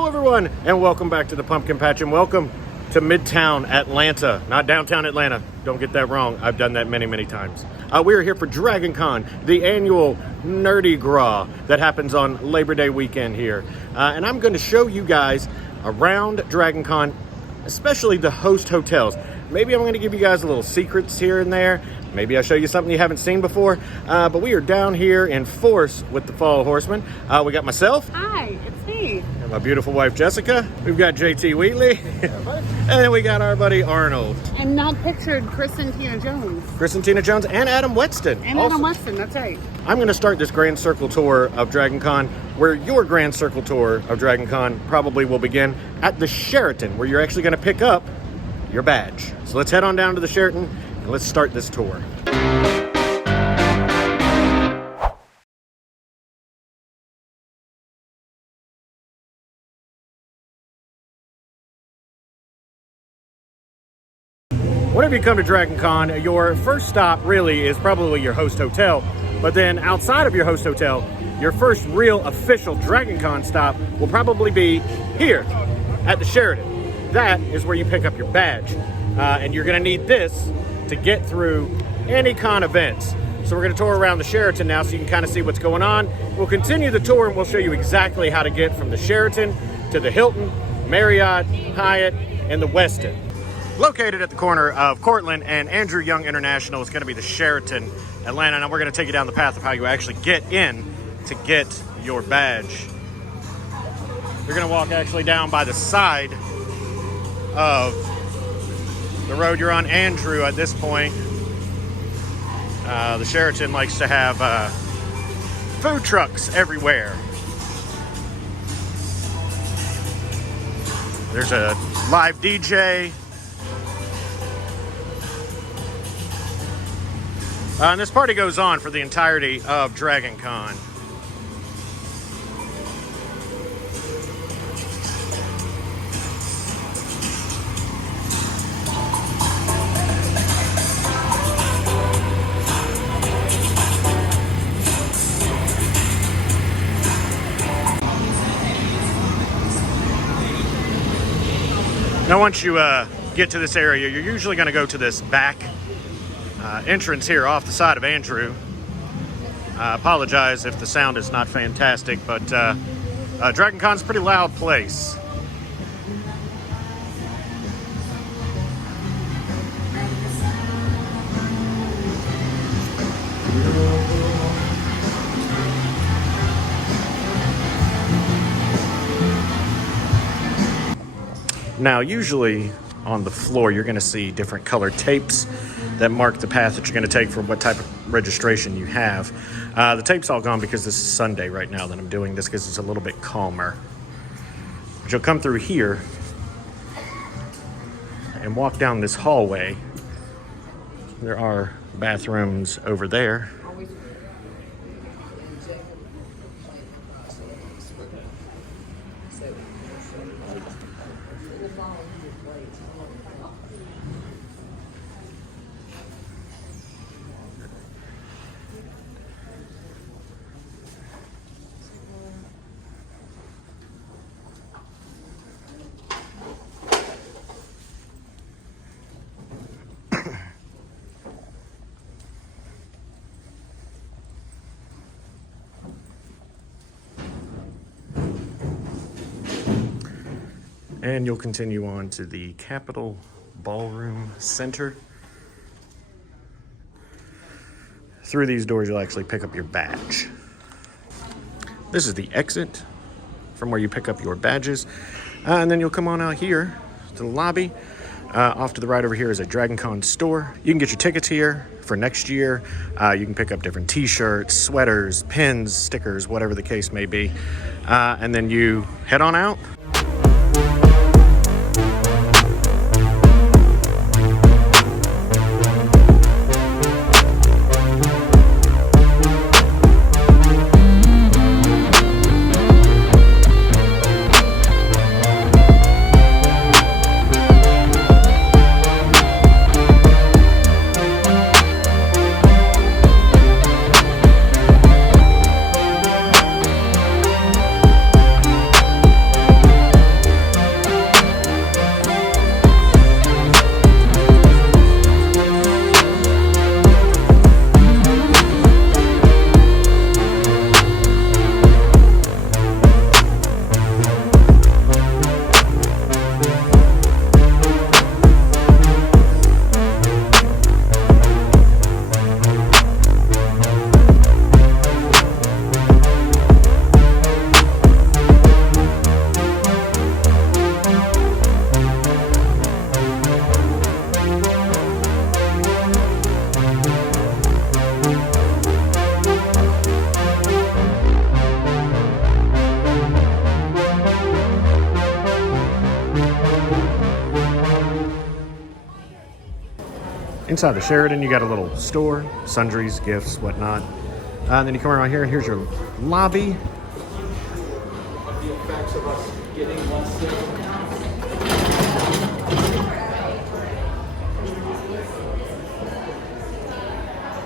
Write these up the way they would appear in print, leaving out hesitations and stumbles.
Hello everyone, and welcome back to the Pumpkin Patch, and welcome to Midtown Atlanta, not downtown Atlanta. Don't get that wrong. I've done that many times. We are here for DragonCon, the annual Nerdy Gras that happens on Labor Day weekend here. And I'm going to show you guys around DragonCon, especially the host hotels. Maybe I'm going to give you guys a little secrets here and there. Maybe I'll show you something you haven't seen before. But we are down here in force with the Fall Horsemen. We got myself. Hi, it's me. And my beautiful wife, Jessica. We've got JT Wheatley. And we got our buddy, Arnold. And not pictured, Chris and Tina Jones. Chris and Tina Jones and Adam Westin. And also. Adam Westin, that's right. I'm going to start this Grand Circle tour of DragonCon, where your Grand Circle tour of DragonCon probably will begin at the Sheraton, where you're actually going to pick up your badge. So let's head on down to the Sheraton and let's start this tour. Whenever you come to DragonCon, your first stop really is probably your host hotel. But then outside of your host hotel, your first real official DragonCon stop will probably be here at the Sheraton. That is where you pick up your badge. And you're going to need this to get through any con events. So we're going to tour around the Sheraton now so you can kind of see what's going on. We'll continue the tour and we'll show you exactly how to get from the Sheraton to the Hilton, Marriott, Hyatt, and the Westin. Located at the corner of Cortland and Andrew Young International is going to be the Sheraton Atlanta. Now we're going to take you down the path of how you actually get in to get your badge. You're going to walk actually down by the side of the road. You're on Andrew at this point. The Sheraton likes to have food trucks everywhere. There's a live DJ. And this party goes on for the entirety of DragonCon. Now once you get to this area, you're usually going to go to this back entrance here off the side of Andrew. I apologize if the sound is not fantastic, but DragonCon's a pretty loud place. Now, usually on the floor, you're going to see different colored tapes that mark the path that you're going to take for what type of registration you have. The tape's all gone because this is Sunday right now that I'm doing this because it's a little bit calmer. But you'll come through here and walk down this hallway. There are bathrooms over there. And you'll continue on to the Capitol Ballroom Center. Through these doors, you'll actually pick up your badge. This is the exit from where you pick up your badges. And then you'll come on out here to the lobby. Off to the right over here is a DragonCon store. You can get your tickets here for next year. You can pick up different t-shirts, sweaters, pins, stickers, whatever the case may be. And then you head on out. Inside the Sheraton, you got a little store, sundries, gifts, whatnot. And then you come around here, and here's your lobby.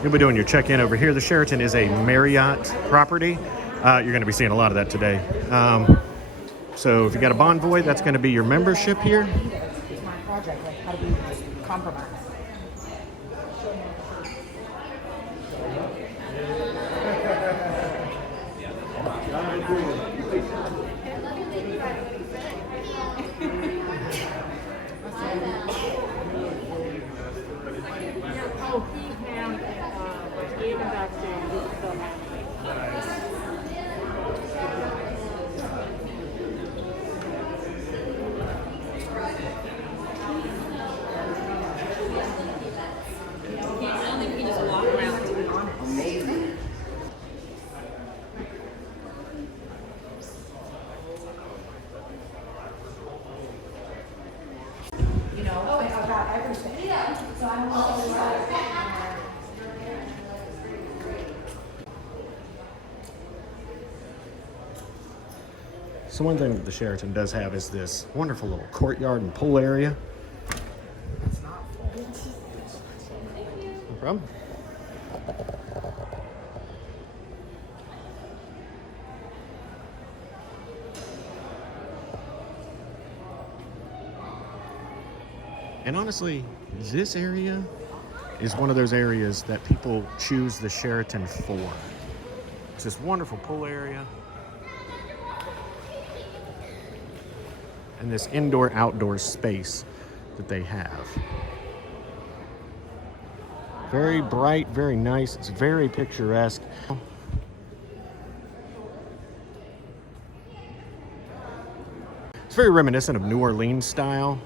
You'll be doing your check-in over here. The Sheraton is a Marriott property. You're going to be seeing a lot of that today. So if you got a Bonvoy, that's going to be your membership here. It's my project, like how do we compromise? So one thing that the Sheraton does have is this wonderful little courtyard and pool area. No problem. And honestly, this area is one of those areas that people choose the Sheraton for. It's this wonderful pool area. And this indoor-outdoor space that they have. Very bright, very nice. It's very picturesque. It's very reminiscent of New Orleans style.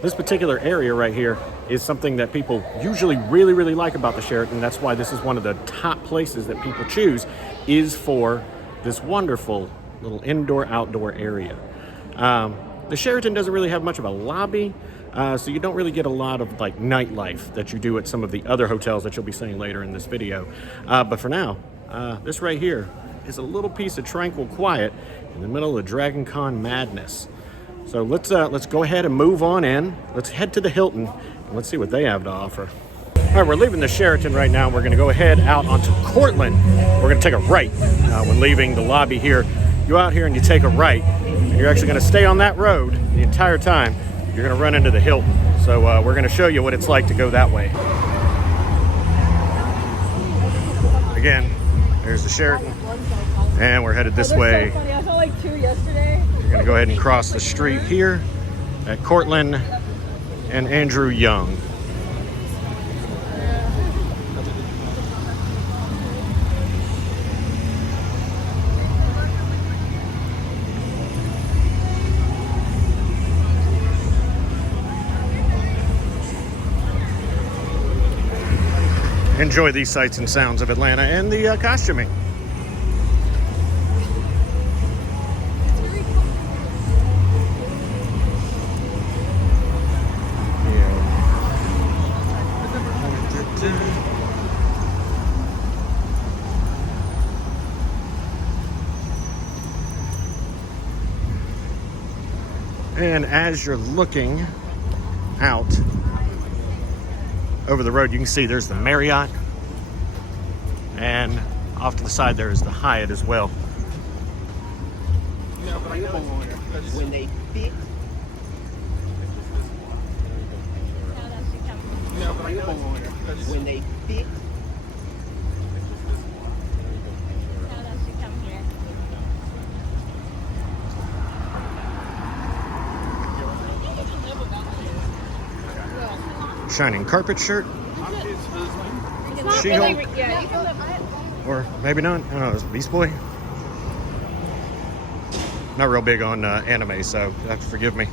This particular area right here is something that people usually really like about the Sheraton. That's why this is one of the top places that people choose, is for this wonderful little indoor-outdoor area. The Sheraton doesn't really have much of a lobby, so you don't really get a lot of like nightlife that you do at some of the other hotels that you'll be seeing later in this video. But for now, this right here is a little piece of tranquil quiet in the middle of the DragonCon madness. So let's go ahead and move on in. Let's head to the Hilton and let's see what they have to offer. All right, we're leaving the Sheraton right now. We're going to go ahead out onto Cortland. We're going to take a right when leaving the lobby here. You go out here and you take a right, and you're actually going to stay on that road the entire time. You're going to run into the Hilton. So we're going to show you what it's like to go that way. Again, there's the Sheraton, and we're headed this way. So funny. I saw like 2 yesterday. You're going to go ahead and cross the street here at Cortland and Andrew Young. Enjoy these sights and sounds of Atlanta and the costuming. And as you're looking out over the road, you can see there's the Marriott, and off to the side there is the Hyatt as well. When they fit. When they fit. Shining carpet shirt. It's She-Hulk. really, yeah, you can look. Or maybe not. I don't know. It's Beast Boy. Not real big on anime, so you have to forgive me.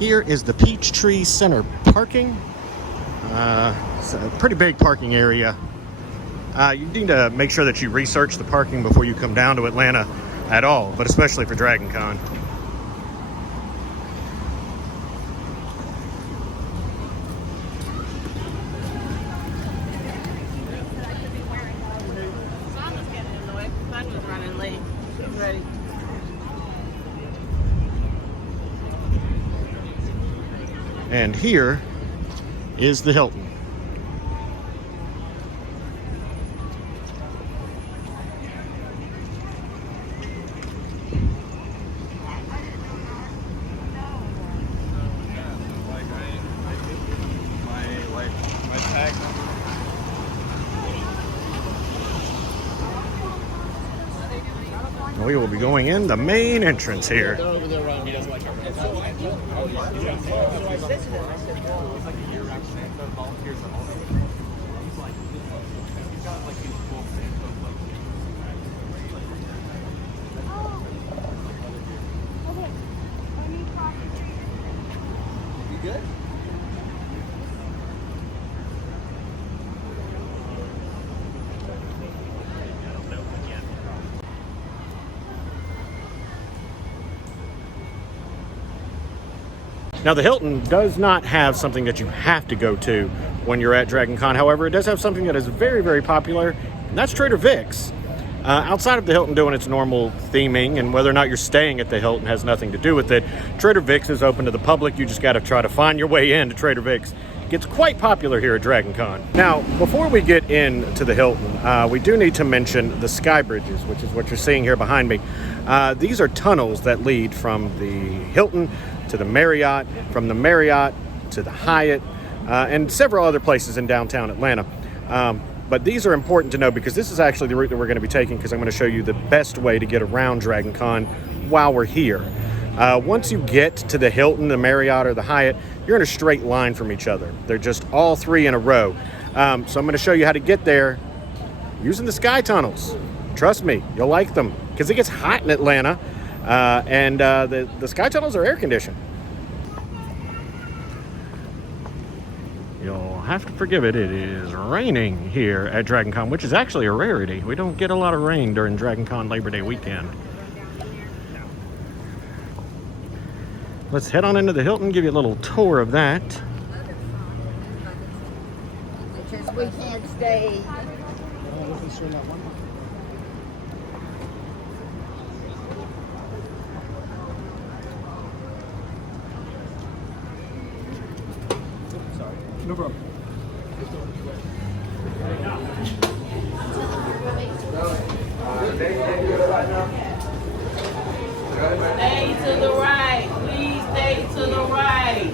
Here is the Peachtree Center parking. It's a pretty big parking area. You need to make sure that you research the parking before you come down to Atlanta at all, but especially for DragonCon. And here is the Hilton. We will be going in the main entrance here. Now, the Hilton does not have something that you have to go to when you're at DragonCon. However, it does have something that is very, very popular, and that's Trader Vic's. Outside of the Hilton doing its normal theming, and whether or not you're staying at the Hilton has nothing to do with it, Trader Vic's is open to the public. You just got to try to find your way into Trader Vic's. It gets quite popular here at DragonCon. Now, before we get into the Hilton, we do need to mention the sky bridges, which is what you're seeing here behind me. These are tunnels that lead from the Hilton to the Marriott, from the Marriott to the Hyatt, and several other places in downtown Atlanta. But these are important to know because this is actually the route that we're going to be taking, because I'm going to show you the best way to get around DragonCon while we're here. Once you get to the Hilton, the Marriott, or the Hyatt, you're in a straight line from each other. They're just all three in a row. So I'm going to show you how to get there using the sky tunnels. Trust me, you'll like them because it gets hot in Atlanta. And the sky tunnels are air conditioned. You'll have to forgive it. It is raining here at DragonCon, which is actually a rarity. We don't get a lot of rain during DragonCon Labor Day weekend. Let's head on into the Hilton, give you a little tour of that. Because we can't stay. No problem. Stay to the right. Please stay to the right.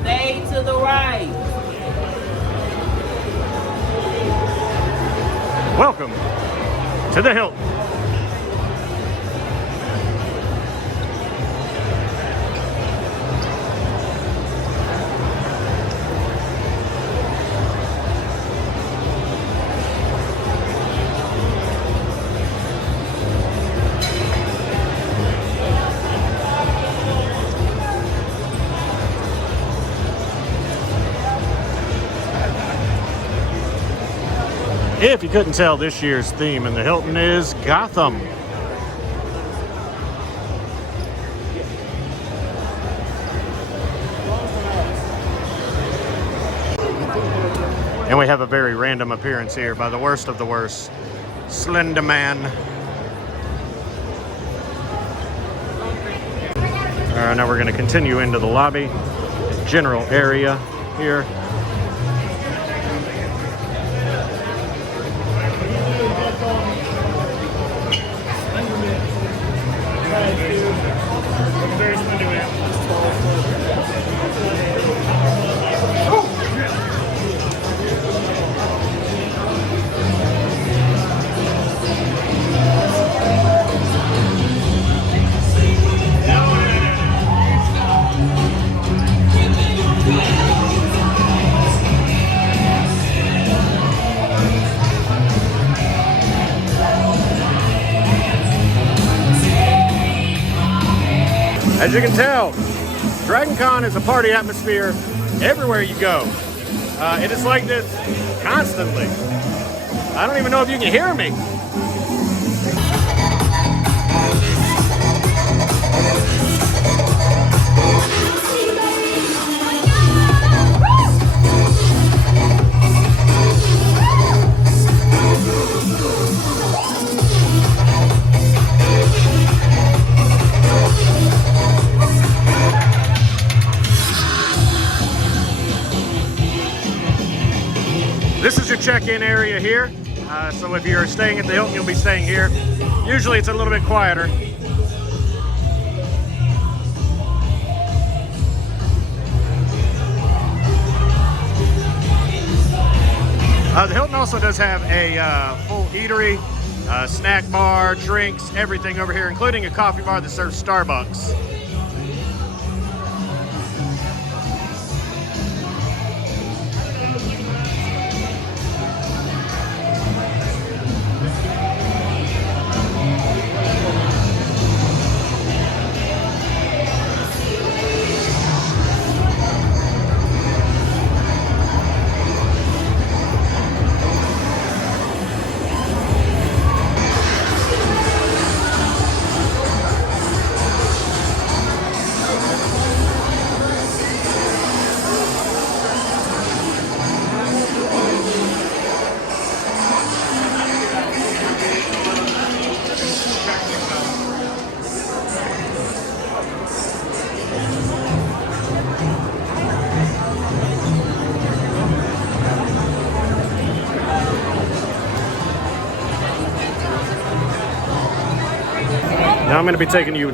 Stay to the right. Welcome to the Hilton. If you couldn't tell, this year's theme in the Hilton is Gotham. And we have a very random appearance here by the worst of the worst, Slender Man. All right, now we're going to continue into the lobby, general area here. As you can tell, DragonCon is a party atmosphere everywhere you go. It is like this constantly. I don't even know if you can hear me. This is your check-in area here. So if you're staying at the Hilton, you'll be staying here. Usually it's a little bit quieter. The Hilton also does have a full eatery, snack bar, drinks, everything over here, including a coffee bar that serves Starbucks. Now I'm going to be taking you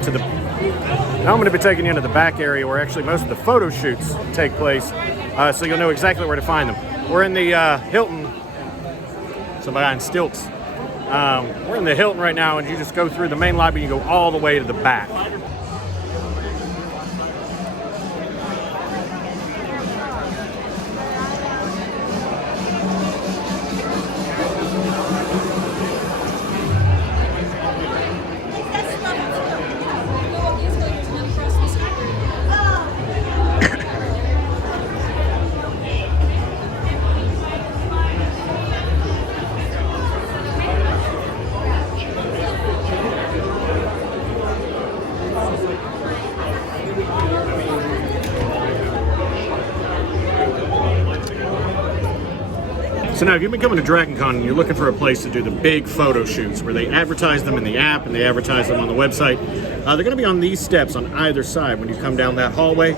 into the back area where actually most of the photo shoots take place, so you'll know exactly where to find them. We're in the Hilton. Somebody on stilts. We're in the Hilton right now, and you just go through the main lobby and you go all the way to the back. So now if you've been coming to DragonCon and you're looking for a place to do the big photo shoots where they advertise them in the app and they advertise them on the website, they're going to be on these steps on either side. When you come down that hallway,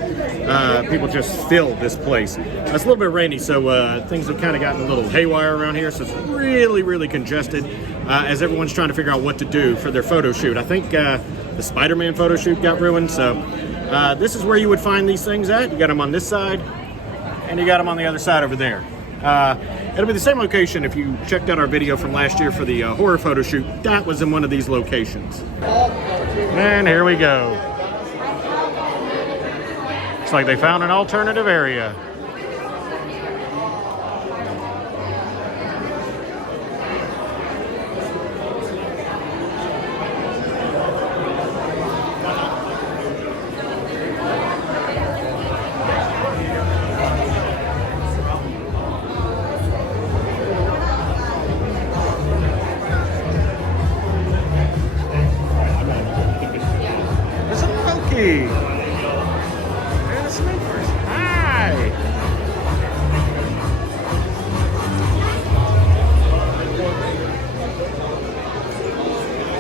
people just fill this place. It's a little bit rainy, so things have kind of gotten a little haywire around here, so it's really, really congested as everyone's trying to figure out what to do for their photo shoot. I think the Spider-Man photo shoot got ruined, so this is where you would find these things at. You got them on this side, and you got them on the other side over there. It'll be the same location. If you checked out our video from last year for the horror photo shoot, that was in one of these locations. And here we go. Looks like they found an alternative area.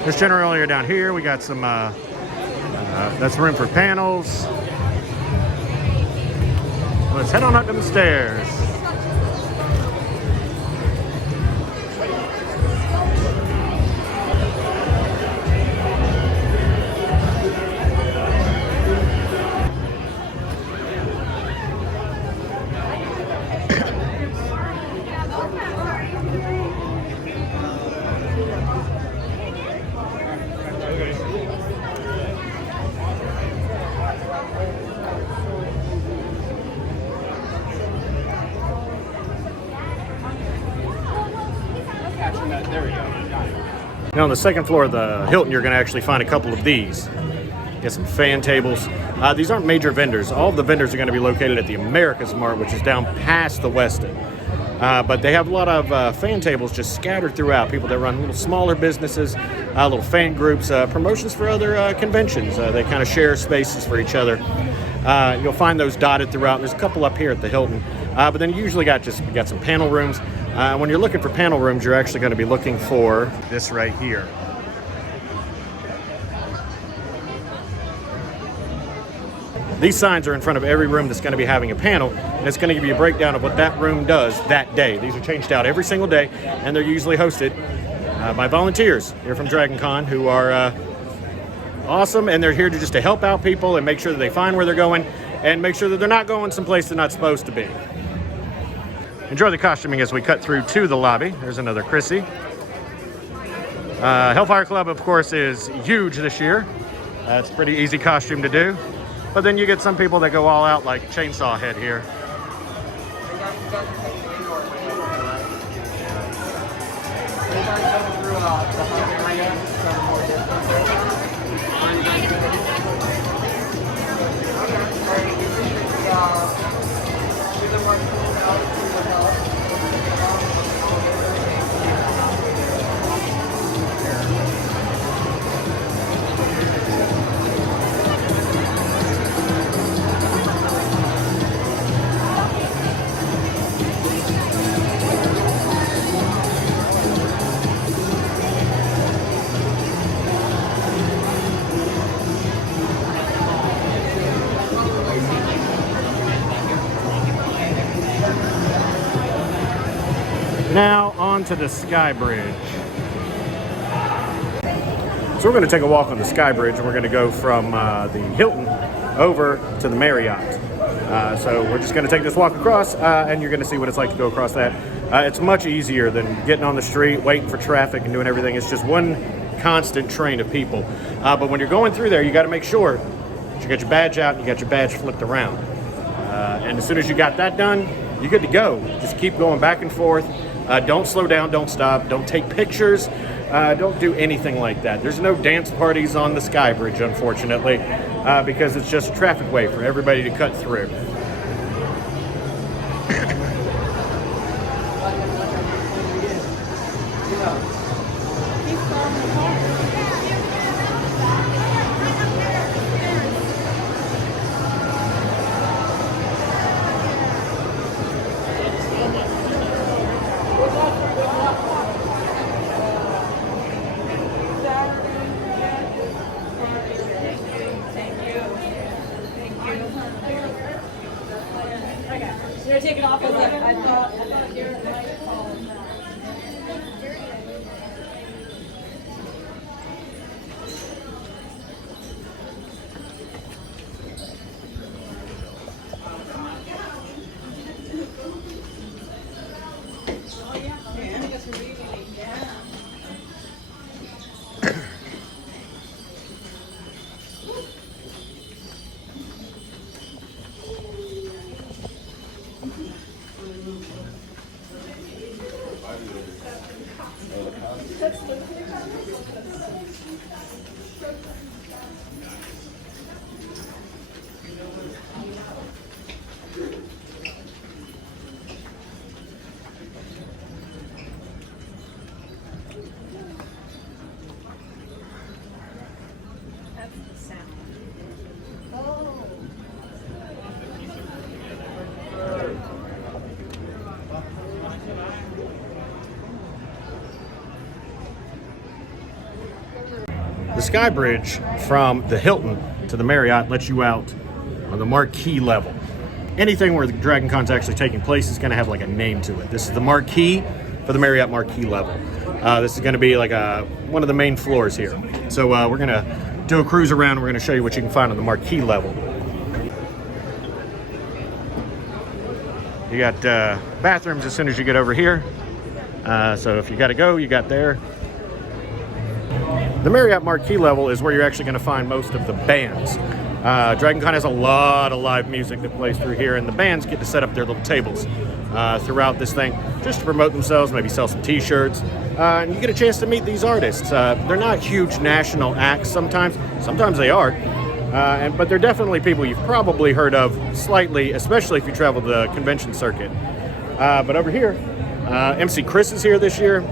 This general area down here, we got some, that's room for panels. Let's head on up them stairs. Now on the second floor of the Hilton, you're going to actually find a couple of these. Get some fan tables. These aren't major vendors. All of the vendors are going to be located at the America's Mart, which is down past the Westin. But they have a lot of fan tables just scattered throughout. People that run little smaller businesses, little fan groups, promotions for other conventions. They kind of share spaces for each other. You'll find those dotted throughout. There's a couple up here at the Hilton. But then you usually got some panel rooms. When you're looking for panel rooms, you're actually going to be looking for this right here. These signs are in front of every room that's going to be having a panel, and it's going to give you a breakdown of what that room does that day. These are changed out every single day, and they're usually hosted by volunteers here from DragonCon who are awesome, and they're here just to help out people and make sure that they find where they're going and make sure that they're not going someplace they're not supposed to be. Enjoy the costuming as we cut through to the lobby. There's another Chrissy. Hellfire Club, of course, is huge this year. It's a pretty easy costume to do. But then you get some people that go all out like Chainsaw Head here. Now on to the Sky Bridge. So we're going to take a walk on the Sky Bridge, and we're going to go from the Hilton over to the Marriott. So we're just going to take this walk across, and you're going to see what it's like to go across that. It's much easier than getting on the street, waiting for traffic and doing everything. It's just one constant train of people. But when you're going through there, you got to make sure that you got your badge out and you got your badge flipped around. And as soon as you got that done, you're good to go. Just keep going back and forth. Don't slow down, don't stop, don't take pictures, don't do anything like that. There's no dance parties on the Sky Bridge, unfortunately, because it's just a traffic way for everybody to cut through. You're taking off with it. I thought you're The Sky Bridge from the Hilton to the Marriott lets you out on the Marquis level. Anything where the DragonCon's actually taking place is going to have like a name to it. This is the Marquis for the Marriott Marquis level. This is going to be like one of the main floors here. So we're going to do a cruise around. We're going to show you what you can find on the Marquis level. You got bathrooms as soon as you get over here. So if you got to go, you got there. The Marriott Marquis level is where you're actually going to find most of the bands. DragonCon has a lot of live music that plays through here, and the bands get to set up their little tables throughout this thing just to promote themselves, maybe sell some t-shirts, and you get a chance to meet these artists. They're not huge national acts sometimes they are, But they're definitely people you've probably heard of slightly, especially if you travel the convention circuit. But over here, MC Chris is here this year.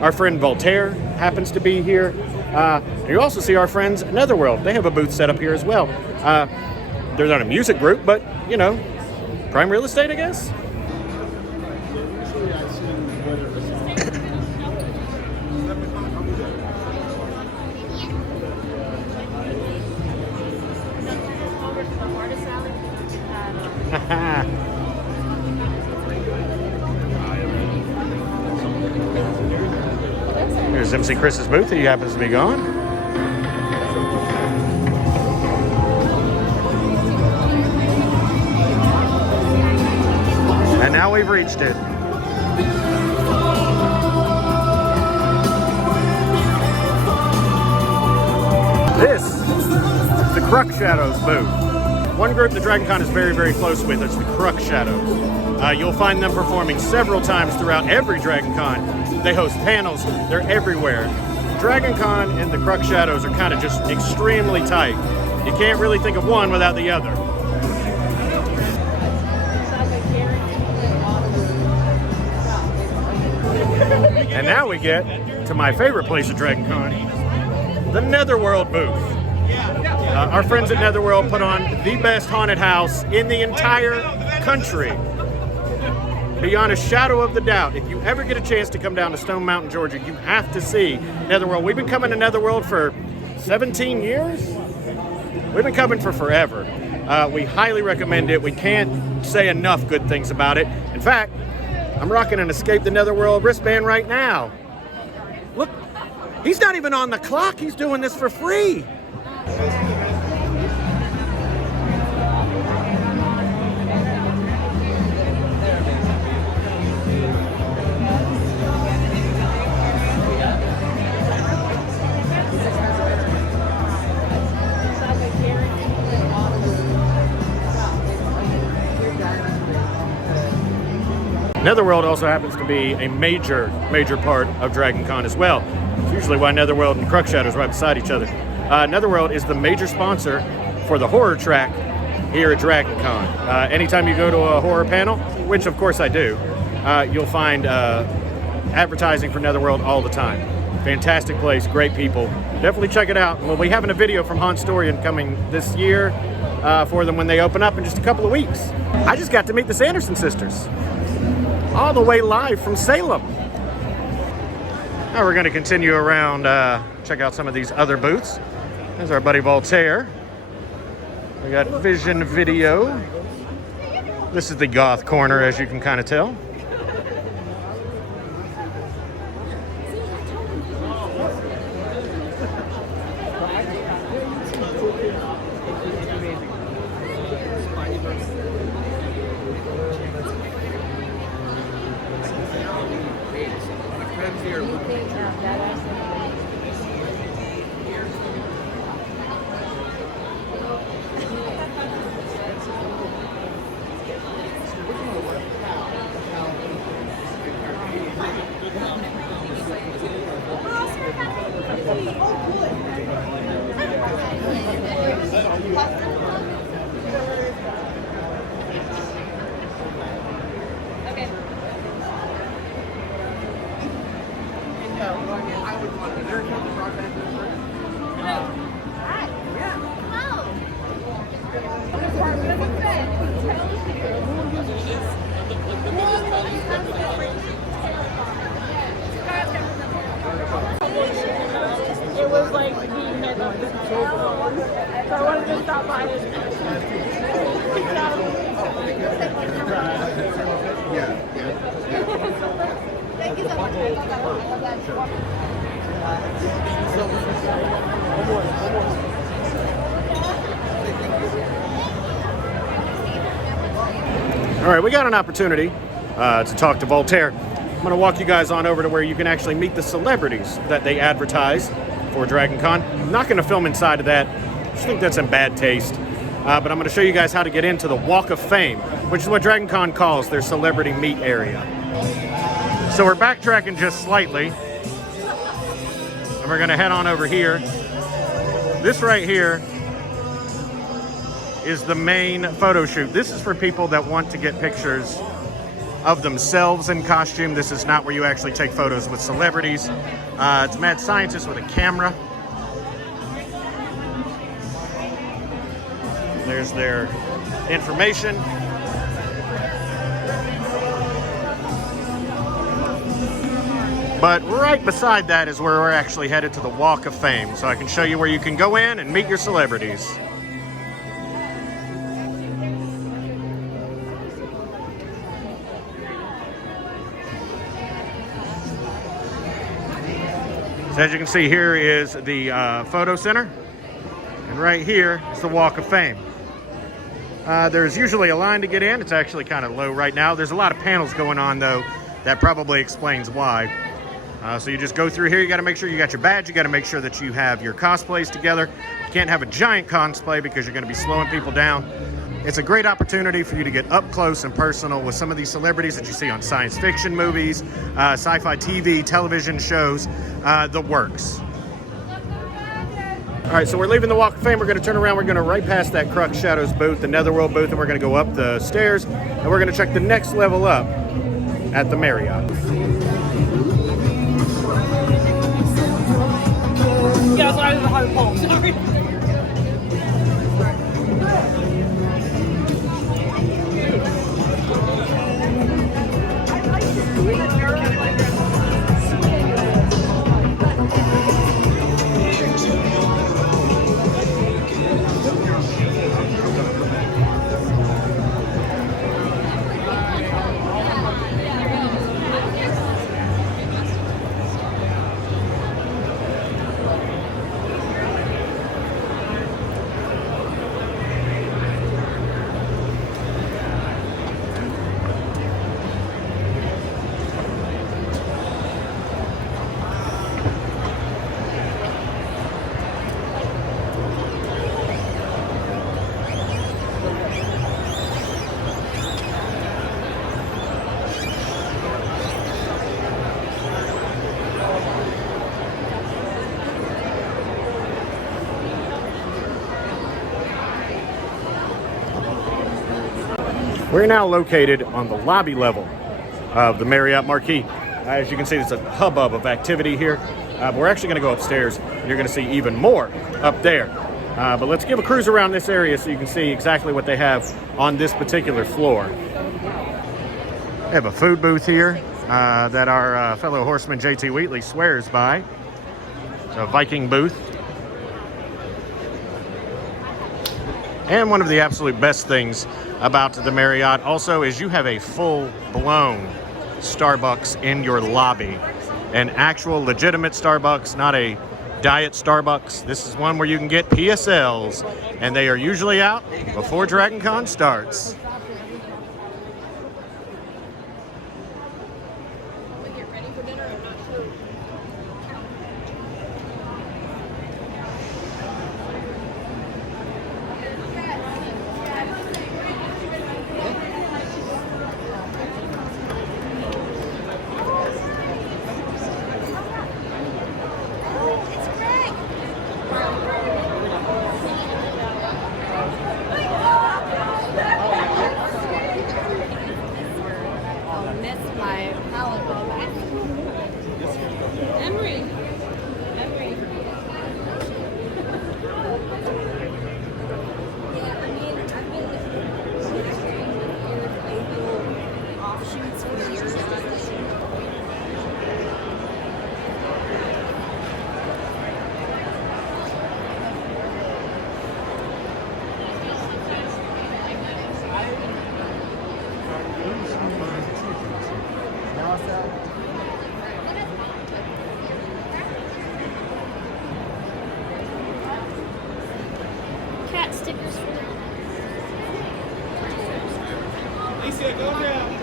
Our friend Voltaire happens to be here. And you also see our friends Netherworld. They have a booth set up here as well. They're not a music group, but, you know, prime real estate, I guess. Here's MC Chris's booth. He happens to be gone. And now we've reached it. This is the Crux Shadows booth. One group that DragonCon is very, very close with is the Crux Shadows. You'll find them performing several times throughout every DragonCon. They host panels. They're everywhere. DragonCon and the Crux Shadows are kind of just extremely tight. You can't really think of one without the other. And now we get to my favorite place at DragonCon, the Netherworld booth. Our friends at Netherworld put on the best haunted house in the entire country. Beyond a shadow of the doubt, if you ever get a chance to come down to Stone Mountain, Georgia, you have to see Netherworld. We've been coming to Netherworld for 17 years. We've been coming for forever. We highly recommend it. We can't say enough good things about it. In fact, I'm rocking an Escape the Netherworld wristband right now. Look, he's not even on the clock. He's doing this for free. Netherworld also happens to be a major part of DragonCon as well. It's usually why Netherworld and Crux Shadows are right beside each other. Netherworld is the major sponsor for the horror track here at DragonCon. Anytime you go to a horror panel, which of course I do, you'll find advertising for Netherworld all the time. Fantastic place, great people. Definitely check it out. We'll be having a video from Hauntstorian coming this year for them when they open up in just a couple of weeks. I just got to meet the Sanderson sisters, all the way live from Salem. Now we're going to continue around, check out some of these other booths. There's our buddy Voltaire. We got Vision Video. This is the goth corner, as you can kind of tell. It was like being met on the so I wanted to stop by and thank you so much. All right, we got an opportunity to talk to Voltaire. I'm going to walk you guys on over to where you can actually meet the celebrities that they advertise for DragonCon. I'm not going to film inside of that. I just think that's in bad taste. But I'm going to show you guys how to get into the Walk of Fame, which is what DragonCon calls their celebrity meet area. So we're backtracking just slightly. And we're going to head on over here. This right here is the main photo shoot. This is for people that want to get pictures of themselves in costume. This is not where you actually take photos with celebrities. It's mad scientists with a camera. There's their information. But right beside that is where we're actually headed to the Walk of Fame. So I can show you where you can go in and meet your celebrities. So as you can see, here is the photo center. And right here is the Walk of Fame. There's usually a line to get in. It's actually kind of low right now. There's a lot of panels going on, though. That probably explains why. So you just go through here. You got to make sure you got your badge. You got to make sure that you have your cosplays together. You can't have a giant cosplay because you're going to be slowing people down. It's a great opportunity for you to get up close and personal with some of these celebrities that you see on science fiction movies, sci-fi TV, television shows, the works. All right, so we're leaving the Walk of Fame. We're going to turn around. We're going to right past that Crux Shadows booth, the Netherworld booth, and we're going to go up the stairs, and we're going to check the next level up at the Marriott. Yeah, sorry, the hard pole. Sorry. We're now located on the lobby level of the Marriott Marquis. As you can see, there's a hubbub of activity here. But we're actually going to go upstairs, and you're going to see even more up there. But let's give a cruise around this area so you can see exactly what they have on this particular floor. We have a food booth here that our fellow horseman JT Wheatley swears by. It's a Viking booth. And one of the absolute best things about the Marriott also is you have a full-blown Starbucks in your lobby. An actual legitimate Starbucks, not a diet Starbucks. This is one where you can get PSLs, and they are usually out before DragonCon starts. Cat stickers for them. Lisa, go down.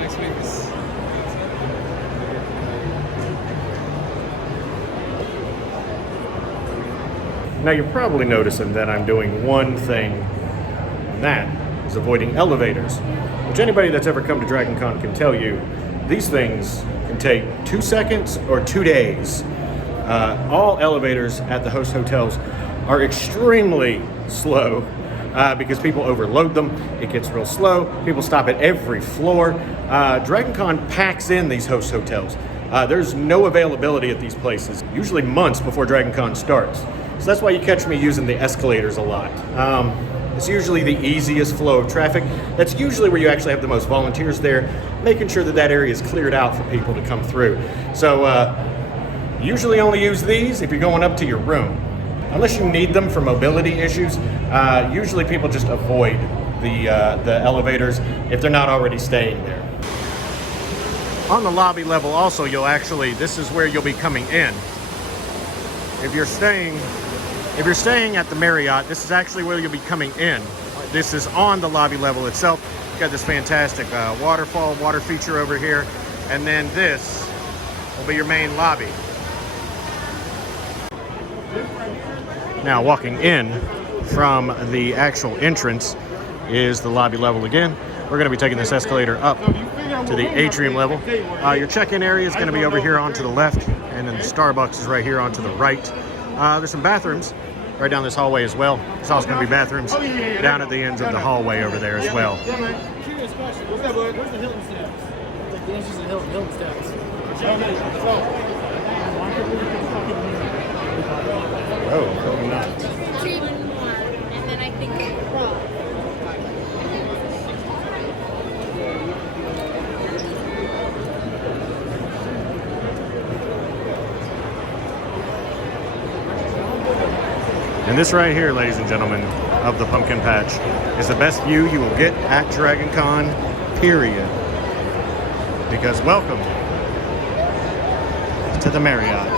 next week. Now you're probably noticing that I'm doing one thing, and that is avoiding elevators, which anybody that's ever come to DragonCon can tell you, these things can take 2 seconds or 2 days. All elevators at the host hotels are extremely slow because people overload them. It gets real slow. People stop at every floor. DragonCon packs in these host hotels. There's no availability at these places, usually months before DragonCon starts. So that's why you catch me using the escalators a lot. It's usually the easiest flow of traffic. That's usually where you actually have the most volunteers there, making sure that that area is cleared out for people to come through. So usually only use these if you're going up to your room. Unless you need them for mobility issues, usually people just avoid the elevators if they're not already staying there. On the lobby level also, this is where you'll be coming in. If you're staying at the Marriott, this is actually where you'll be coming in. This is on the lobby level itself. You've got this fantastic waterfall, water feature over here. And then this will be your main lobby. Now walking in from the actual entrance is the lobby level again. We're going to be taking this escalator up to the atrium level. Your check-in area is going to be over here on to the left, and then the Starbucks is right here on to the right. There's some bathrooms right down this hallway as well. There's also going to be bathrooms down at the ends of the hallway over there as well. Curious question. What's that, bud? Where's the Hilton steps? The answer's in Hilton steps. Oh, probably not. And then I think And this right here, ladies and gentlemen, of the pumpkin patch is the best view you will get at DragonCon, period. Because welcome to the Marriott.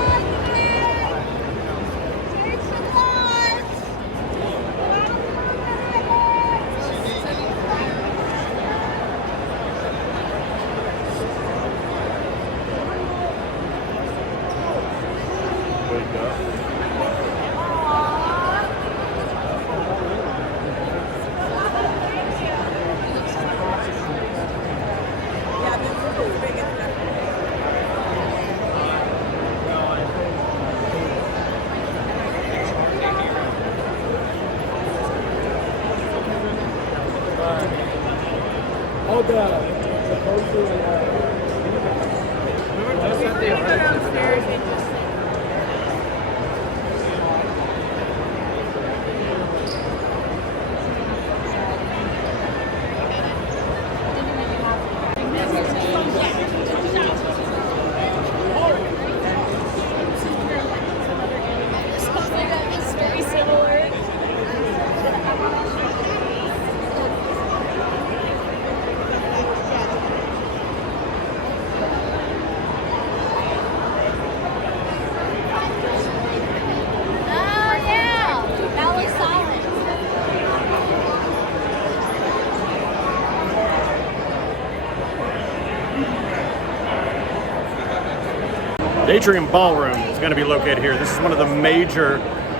The Atrium Ballroom is going to be located here. This is one of the major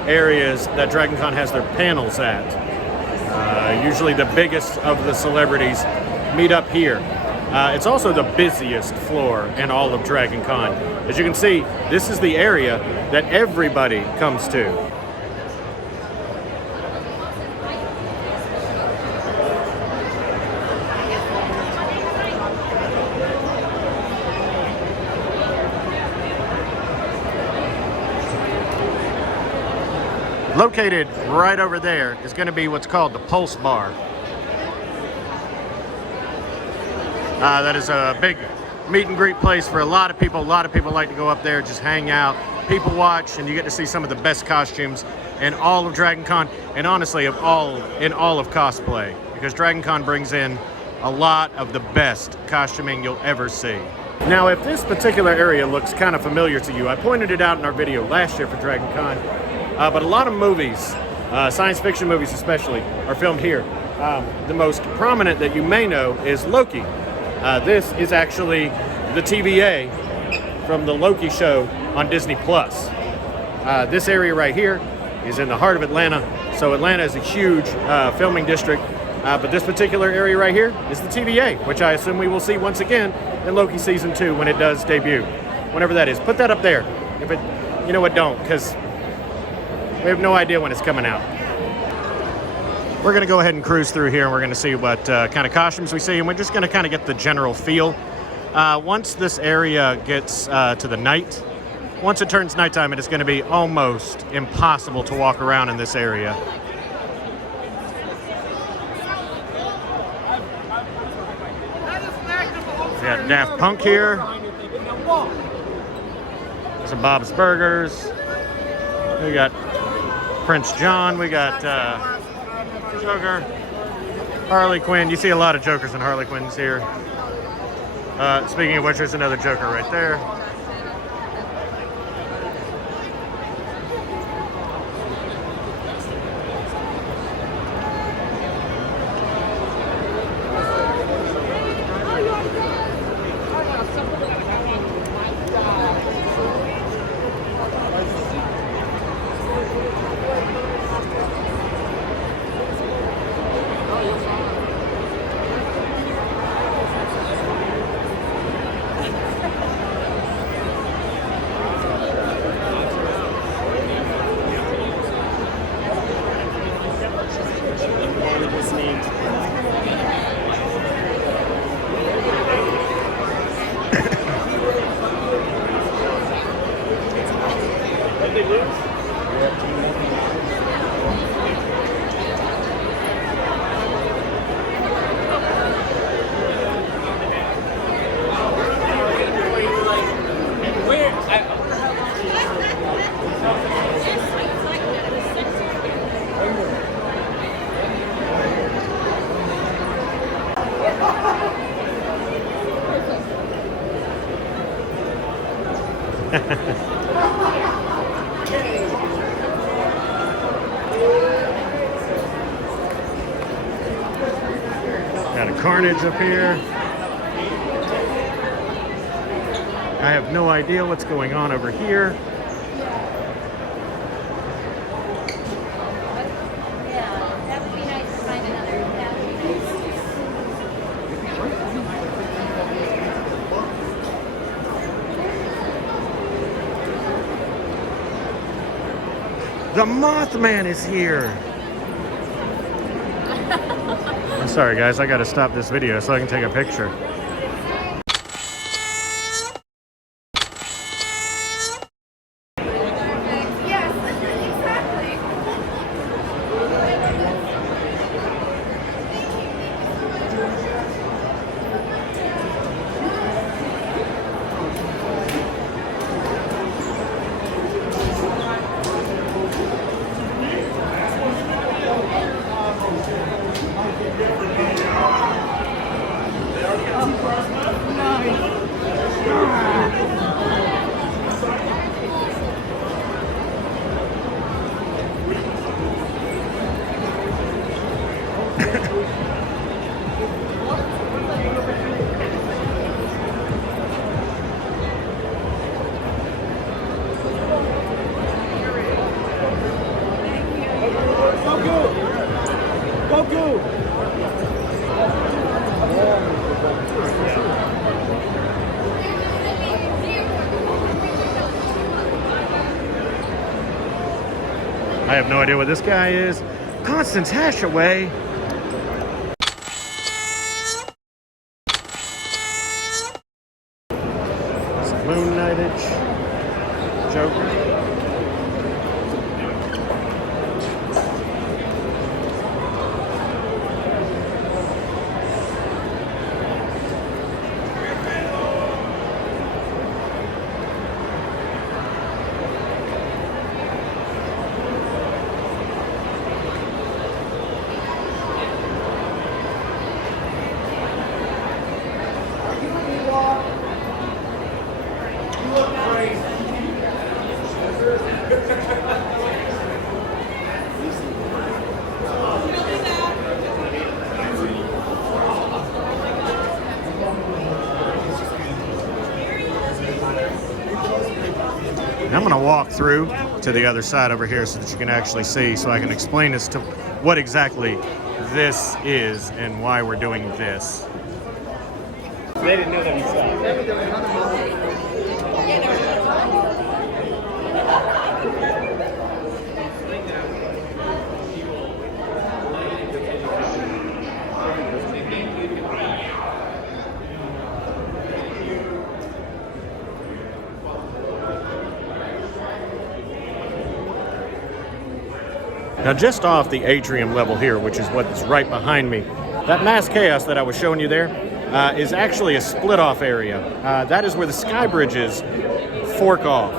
areas that DragonCon has their panels at. Usually the biggest of the celebrities meet up here. It's also the busiest floor in all of DragonCon. As you can see, this is the area that everybody comes to. Located right over there is going to be what's called the Pulse Bar. That is a big meet and greet place for a lot of people. A lot of people like to go up there, just hang out, people watch, and you get to see some of the best costumes in all of DragonCon, and honestly, in all of cosplay, because DragonCon brings in a lot of the best costuming you'll ever see. Now, if this particular area looks kind of familiar to you, I pointed it out in our video last year for DragonCon. But a lot of movies, science fiction movies especially, are filmed here. The most prominent that you may know is Loki. This is actually the TVA from the Loki show on Disney Plus. This area right here is in the heart of Atlanta. So Atlanta is a huge filming district, but this particular area right here is the TVA, which I assume we will see once again in Loki season 2 when it does debut, whenever that is. Put that up there. If it, you know what, don't, because we have no idea when it's coming out. We're going to go ahead and cruise through here, and we're going to see what kind of costumes we see, and we're just going to kind of get the general feel. Once this area gets to the night, once it turns nighttime, it is going to be almost impossible to walk around in this area. We got Daft Punk here. Some Bob's Burgers. We got Prince John. We got Joker. Harley Quinn. You see a lot of Jokers and Harley Quinns here. Speaking of which, there's another Joker right there. Got a Carnage up here. I have no idea what's going on over here. The Mothman is here. I'm sorry guys, I gotta stop this video so I can take a picture. I have no idea what this guy is. Constance Hashaway. Some Moon Knightage. Joker. I'm gonna walk through to the other side over here so that you can actually see, so I can explain as to what exactly this is and why we're doing this. They didn't know that we stopped. Now, just off the atrium level here, which is what is right behind me, that mass chaos that I was showing you there is actually a split-off area. That is where the sky bridges fork off.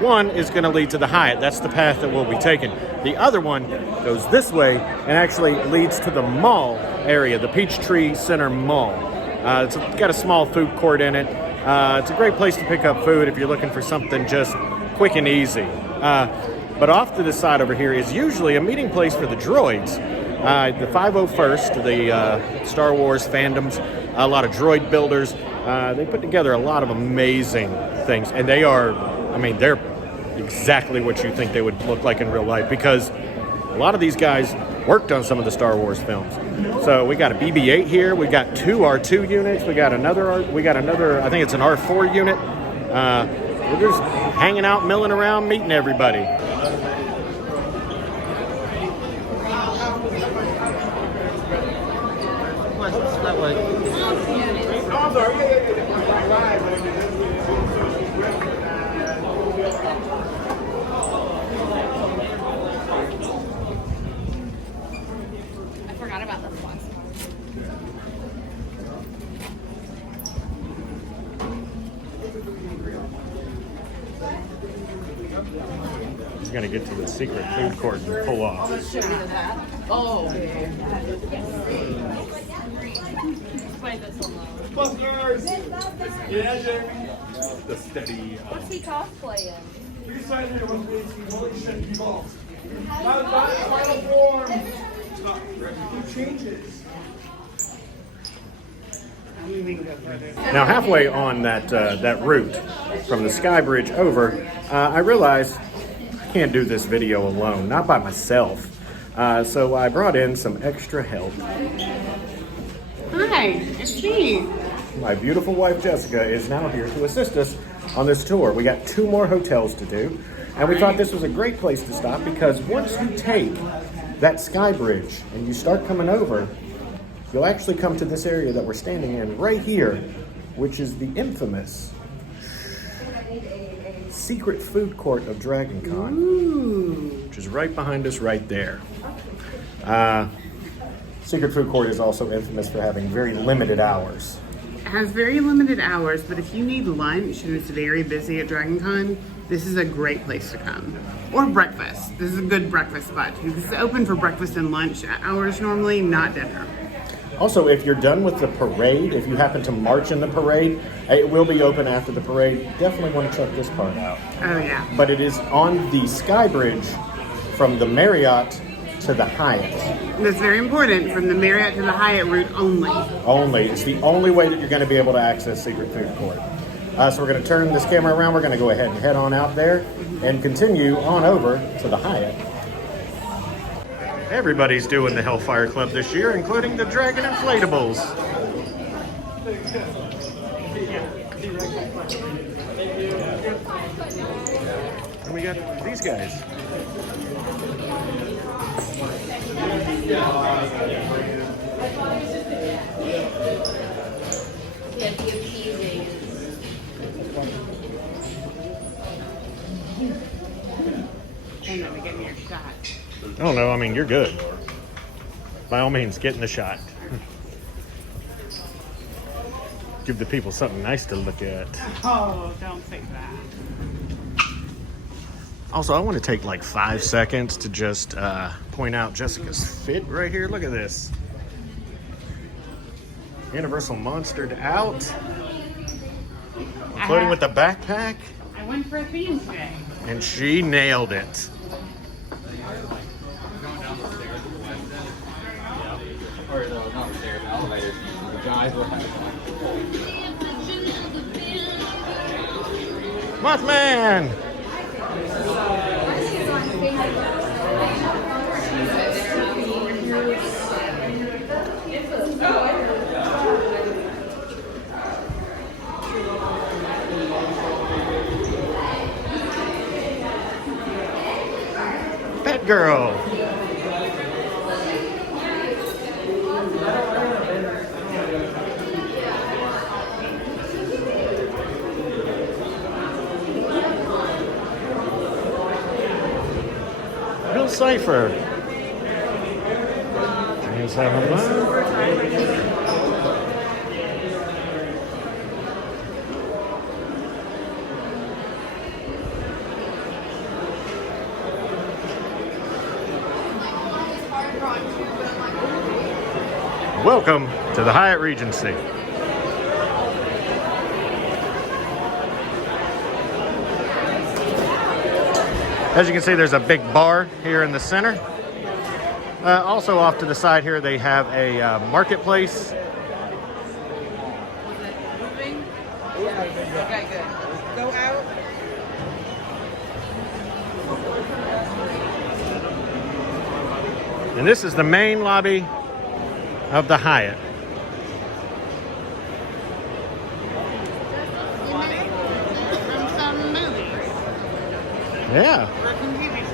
One is going to lead to the Hyatt. That's the path that we'll be taking. The other one goes this way and actually leads to the mall area, the Peachtree Center Mall. It's got a small food court in it. It's a great place to pick up food if you're looking for something just quick and easy. But off to the side over here is usually a meeting place for the droids. The 501st, the Star Wars fandoms, a lot of droid builders. They put together a lot of amazing things. And they are, I mean, they're exactly what you think they would look like in real life, because a lot of these guys worked on some of the Star Wars films. So we got a BB-8 here. We got 2 R2 units. We got another, I think it's an R4 unit. We're just hanging out, milling around, meeting everybody. That way. I forgot about this one. He's going to get to the secret food court and pull off. Oh. Play this one low. The steady. What's he cosplaying? Now, halfway on that route from the Sky Bridge over, I realized I can't do this video alone, not by myself. So I brought in some extra help. Hi, it's me. My beautiful wife Jessica is now here to assist us on this tour. We got 2 more hotels to do, and we thought this was a great place to stop, because once you take that Sky Bridge and you start coming over, you'll actually come to this area that we're standing in right here, which is the infamous secret food court of DragonCon, which is right behind us right there. Secret food court is also infamous for having very limited hours. It has very limited hours, but if you need lunch and it's very busy at DragonCon, this is a great place to come. Or breakfast. This is a good breakfast spot too. It's open for breakfast and lunch hours normally, not dinner. Also, if you're done with the parade, if you happen to march in the parade, it will be open after the parade. Definitely want to check this part out. Oh yeah. But it is on the Sky Bridge from the Marriott to the Hyatt. That's very important, from the Marriott to the Hyatt route only. Only. It's the only way that you're going to be able to access Secret Food Court. So we're going to turn this camera around. We're going to go ahead and head on out there and continue on over to the Hyatt. Everybody's doing the Hellfire Club this year, including the Dragon Inflatables. And we got these guys. And then we get your shot. I don't know, I mean, you're good. By all means, get in the shot. Give the people something nice to look at. Oh, don't say that. Also, I want to take like 5 seconds to just point out Jessica's fit right here. Look at this. Universal Monstered out. Including with the backpack. I went for a theme today. And she nailed it. Or no, not the stairs, the elevators. The guys were Mothman! Pet girl. Bill Cipher. James Welcome to the Hyatt Regency. As you can see, there's a big bar here in the center. Also off to the side here, they have a marketplace. Okay, good. Go out. And this is the main lobby of the Hyatt. From some movies. Yeah. Or from TV shows.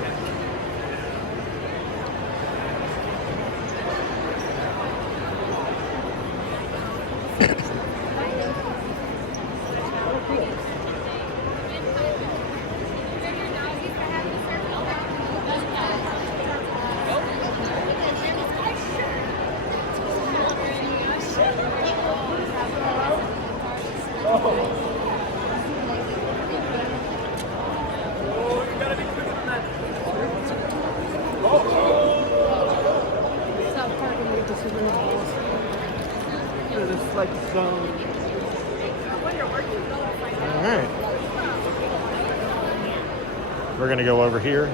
It's like zone. All right. We're going to go over here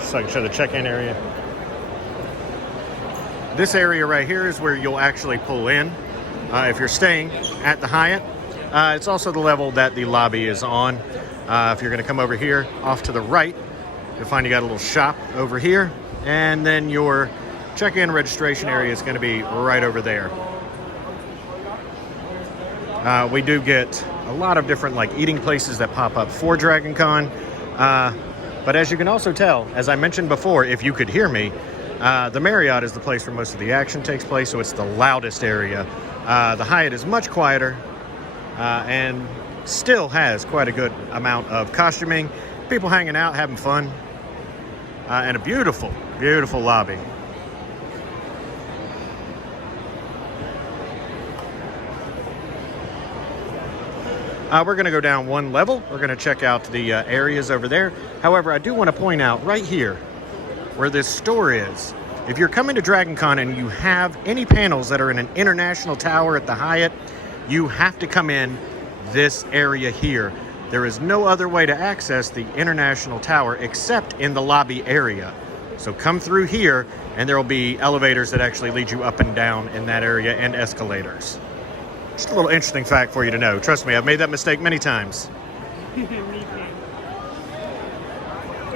so I can show the check-in area. This area right here is where you'll actually pull in if you're staying at the Hyatt. It's also the level that the lobby is on. If you're going to come over here off to the right, you'll find you got a little shop over here, and then your check-in registration area is going to be right over there. We do get a lot of different like eating places that pop up for DragonCon. But as you can also tell, as I mentioned before, if you could hear me, the Marriott is the place where most of the action takes place, so it's the loudest area. The Hyatt is much quieter and still has quite a good amount of costuming, people hanging out, having fun, and a beautiful, beautiful lobby. We're going to go down one level. We're going to check out the areas over there. However, I do want to point out right here where this store is. If you're coming to DragonCon and you have any panels that are in an international tower at the Hyatt, you have to come in this area here. There is no other way to access the international tower except in the lobby area. So come through here and there will be elevators that actually lead you up and down in that area and escalators. Just a little interesting fact for you to know. Trust me, I've made that mistake many times.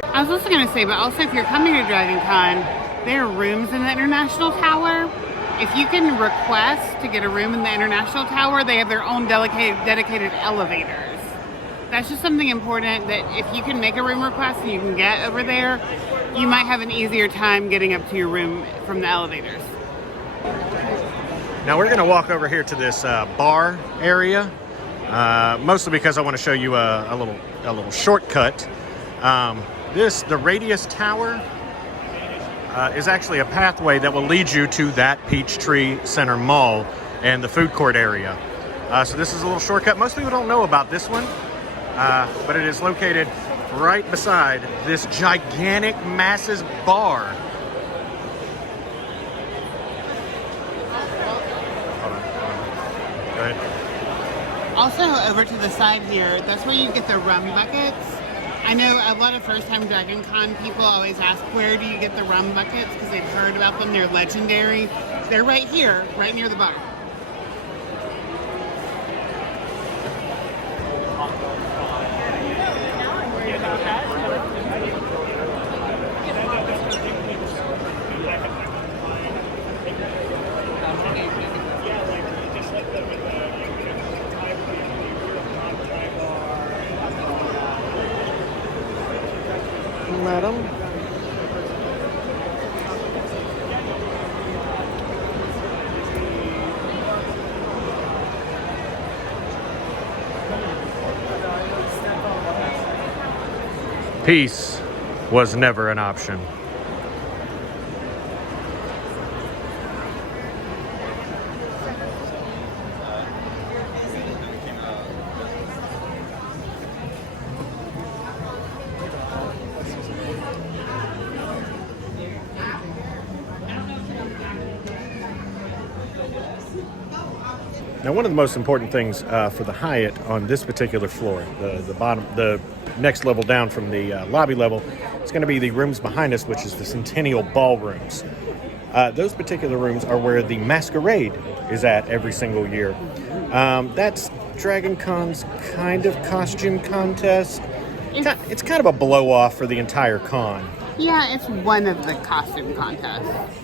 I was also going to say, but also if you're coming to DragonCon, there are rooms in the International Tower. If you can request to get a room in the International Tower, they have their own dedicated elevators. That's just something important, that if you can make a room request and you can get over there, you might have an easier time getting up to your room from the elevators. Now we're going to walk over here to this bar area, mostly because I want to show you a little shortcut. The Radius Tower is actually a pathway that will lead you to that Peachtree Center Mall and the food court area. So this is a little shortcut. Most people don't know about this one, but it is located right beside this gigantic, massive bar. Also, over to the side here, that's where you get the rum buckets. I know a lot of first-time DragonCon people always ask, where do you get the rum buckets? Because they've heard about them, they're legendary. They're right here, right near the bar. Peace was never an option. Now, one of the most important things for the Hyatt on this particular floor, the next level down from the lobby level, is going to be the rooms behind us, which is the Centennial Ballrooms. Those particular rooms are where the Masquerade is at every single year. That's DragonCon's kind of costume contest. It's kind of a blow-off for the entire con. Yeah, it's one of the costume contests.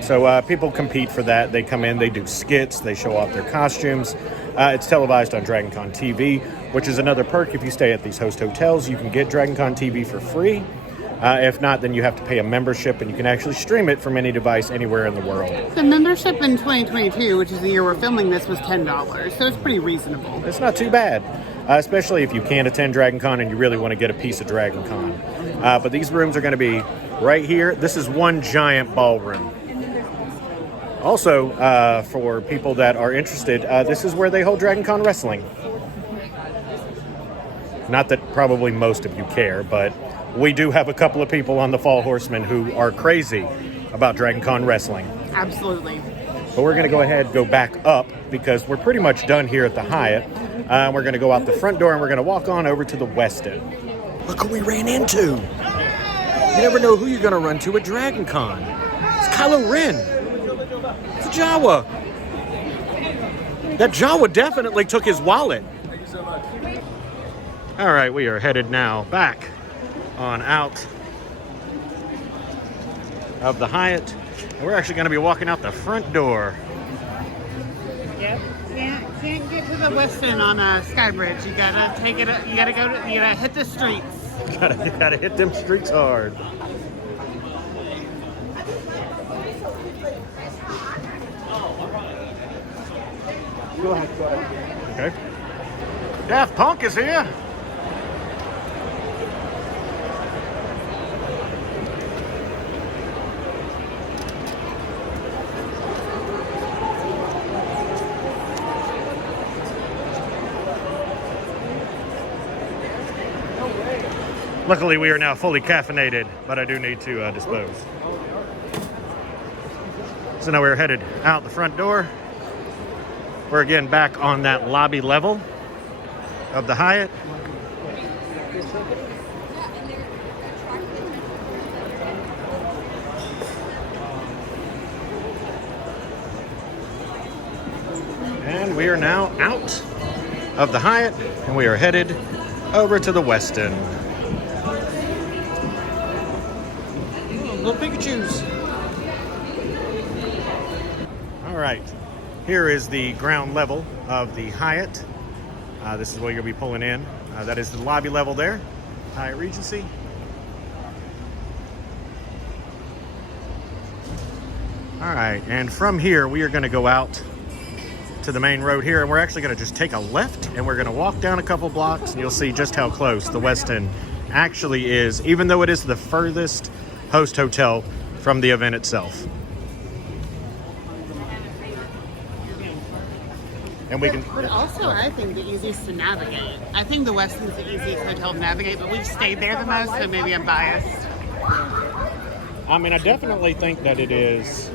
So people compete for that. They come in, they do skits, they show off their costumes. It's televised on DragonCon TV, which is another perk. If you stay at these host hotels, you can get DragonCon TV for free. If not, then you have to pay a membership, and you can actually stream it from any device anywhere in the world. The membership in 2022, which is the year we're filming this, was $10, so it's pretty reasonable. It's not too bad, especially if you can't attend DragonCon and you really want to get a piece of DragonCon. But these rooms are going to be right here. This is one giant ballroom. Also, for people that are interested, this is where they hold DragonCon wrestling. Not that probably most of you care, but we do have a couple of people on the Fall Horsemen who are crazy about DragonCon wrestling. Absolutely. But we're going to go ahead and go back up because we're pretty much done here at the Hyatt. We're going to go out the front door and we're going to walk on over to the Westin. Look who we ran into. You never know who you're going to run to at DragonCon. It's Kylo Ren. It's a Jawa. That Jawa definitely took his wallet. Thank you so much. All right, we are headed now back on out of the Hyatt. And we're actually going to be walking out the front door. Yep. Can't get to the Westin on a Skybridge. You gotta take it. You gotta hit the streets. You gotta hit them streets hard. Go ahead. Okay. Daft Punk is here. Luckily, we are now fully caffeinated, but I do need to dispose. So now we're headed out the front door. We're again back on that lobby level of the Hyatt. And we are now out of the Hyatt, and we are headed over to the Westin. Little Pikachus. All right. Here is the ground level of the Hyatt. This is where you'll be pulling in. That is the lobby level there, Hyatt Regency. All right, and from here we are going to go out to the main road here, and we're actually going to just take a left, and we're going to walk down a couple blocks, and you'll see just how close the Westin actually is, even though it is the furthest host hotel from the event itself. And we can. But also, I think the easiest to navigate. I think the Westin's the easiest hotel to navigate, but we've stayed there the most, so maybe I'm biased. I mean, I definitely think that it is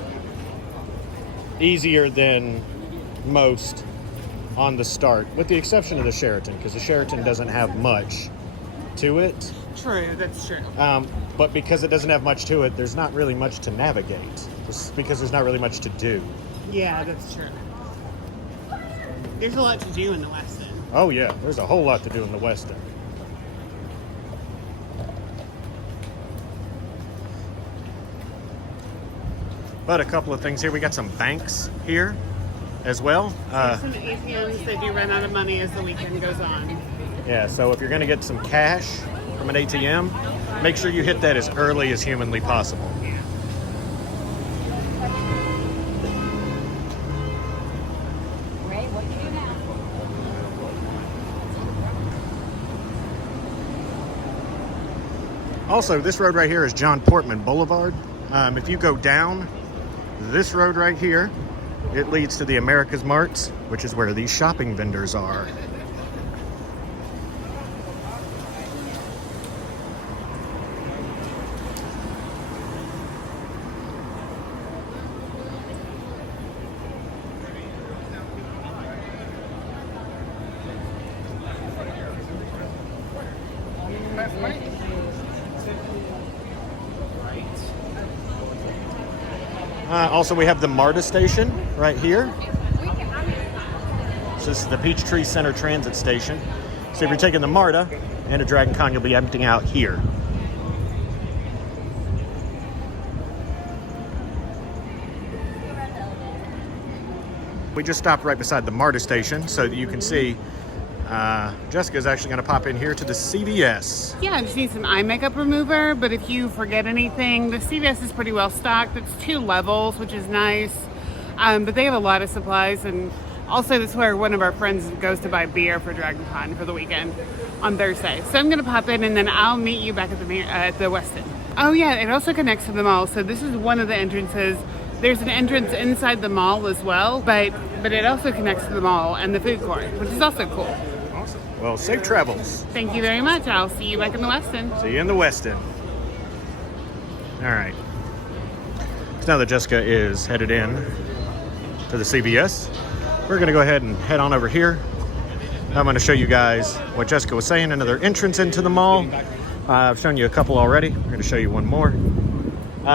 easier than most on the start, with the exception of the Sheraton, because the Sheraton doesn't have much to it. True, that's true. But because it doesn't have much to it, there's not really much to navigate, just because there's not really much to do. Yeah, that's true. There's a lot to do in the Westin. Oh yeah, there's a whole lot to do in the Westin. But a couple of things here. We got some banks here as well. There's some ATMs that do run out of money as the weekend goes on. Yeah, so if you're going to get some cash from an ATM, make sure you hit that as early as humanly possible. Also, this road right here is John Portman Boulevard. If you go down this road right here, it leads to the America's Marts, which is where these shopping vendors are. Also, we have the MARTA station right here. So this is the Peachtree Center Transit Station. So if you're taking the MARTA into DragonCon, you'll be emptying out here. We just stopped right beside the MARTA station so that you can see Jessica's actually going to pop in here to the CVS. Yeah, I just need some eye makeup remover, but if you forget anything, the CVS is pretty well stocked. It's 2 levels, which is nice. But they have a lot of supplies, and also this is where one of our friends goes to buy beer for DragonCon for the weekend on Thursday. So I'm going to pop in, and then I'll meet you back at the Westin. Oh yeah, it also connects to the mall. So this is one of the entrances. There's an entrance inside the mall as well, but it also connects to the mall and the food court, which is also cool. Awesome. Well, safe travels. Thank you very much. I'll see you back in the Westin. See you in the Westin. All right. So now that Jessica is headed in to the CVS, we're going to go ahead and head on over here. I'm going to show you guys what Jessica was saying, another entrance into the mall. I've shown you a couple already. We're going to show you one more.